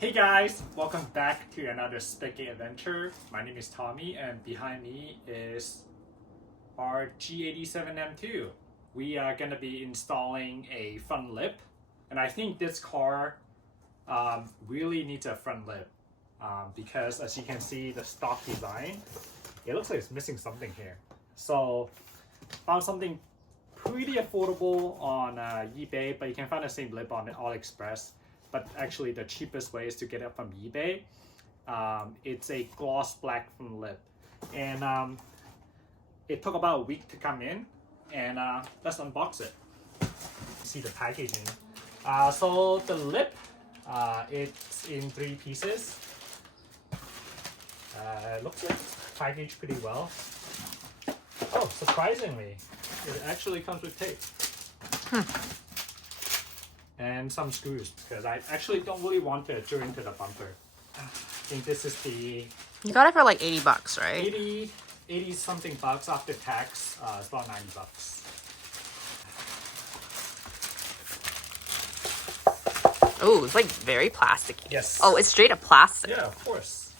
Hey guys, welcome back to another Sticky adventure. My name is Tommy and behind me is our G87 M2. We are going to be installing a front lip, and I think this car really needs a front lip because as you can see the stock design, it looks like it's missing something here. So found something pretty affordable on eBay, but you can find the same lip on AliExpress. But actually the cheapest way is to get it from eBay. It's a gloss black front lip, and it took about a week to come in, and let's unbox it. See the packaging. So the lip, it's in 3 pieces. It looks like it's packaged pretty well. Oh, surprisingly, it actually comes with tape. And some screws, because I actually don't really want to drill into the bumper. I think this is the... You got it for like 80 bucks, right? 80 something bucks after tax. It's about 90 bucks. Oh, it's like very plasticky. Yes. Oh, it's straight up plastic. Yeah, of course.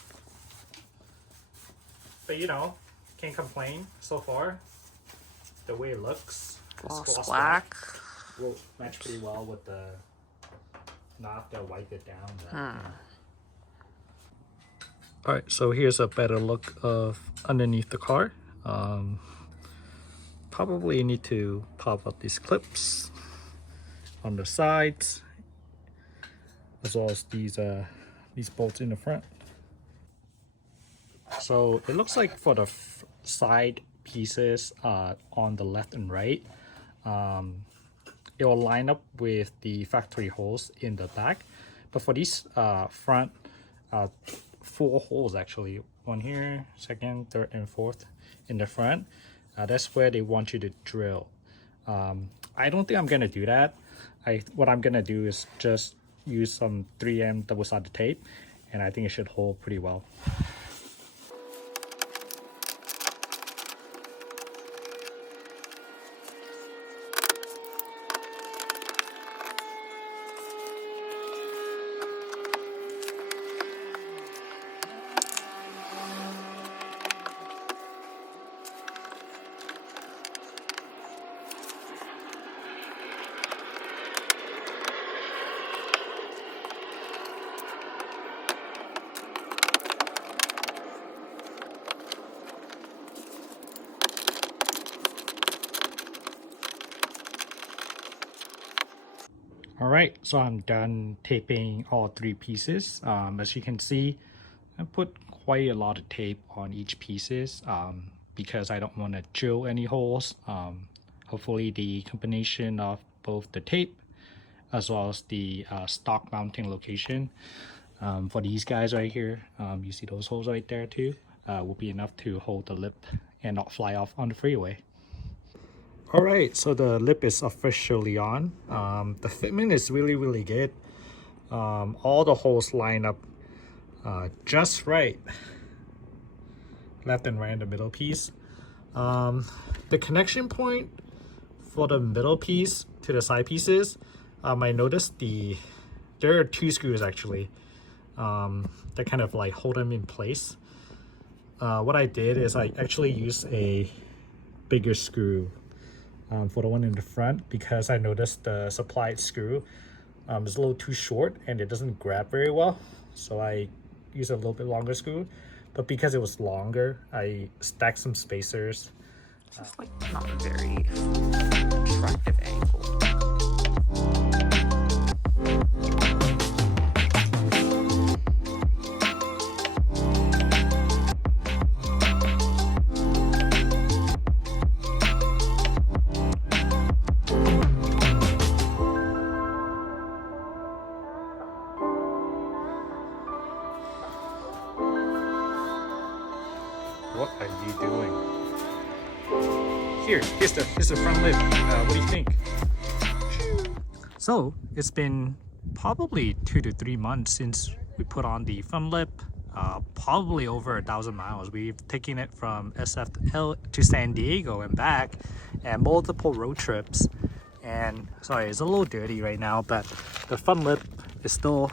But you know, can't complain so far. The way it looks. Gloss black. Will match pretty well with the... Not to wipe it down. Alright, so here's a better look of underneath the car. Probably need to pop up these clips on the sides, as well as these bolts in the front. So it looks like for the side pieces on the left and right, it will line up with the factory holes in the back, but for these front 4 holes, actually, 1 here, 2nd, 3rd, and 4th in the front, that's where they want you to drill. I don't think I'm gonna do that. What I'm gonna do is just use some 3M double-sided tape, and I think it should hold pretty well. Alright, so I'm done taping all 3 pieces. As you can see, I put quite a lot of tape on each pieces because I don't want to drill any holes. Hopefully the combination of both the tape as well as the stock mounting location for these guys right here, you see those holes right there too, will be enough to hold the lip and not fly off on the freeway. Alright, so the lip is officially on. The fitment is really good. All the holes line up just right. Left and right in the middle piece. The connection point for the middle piece to the side pieces, I noticed there are 2 screws actually that kind of like hold them in place. What I did is I actually used a bigger screw for the one in the front, because I noticed the supplied screw is a little too short and it doesn't grab very well, so I used a little bit longer screw. But because it was longer, I stacked some spacers. This is like not a very attractive angle. What are you doing? Here's the front lip. What do you think? So it's been probably 2 to 3 months since we put on the front lip. Probably over 1,000 miles. We've taken it from SF to San Diego and back, and multiple road trips. And sorry, it's a little dirty right now, but the front lip is still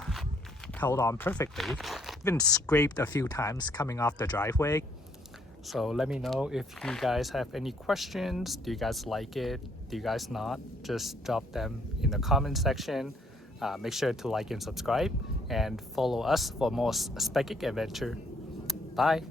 held on perfectly. Even scraped a few times coming off the driveway. So let me know if you guys have any questions. Do you guys like it? Do you guys not? Just drop them in the comment section. Make sure to like and subscribe and follow us for more spec adventure. Bye.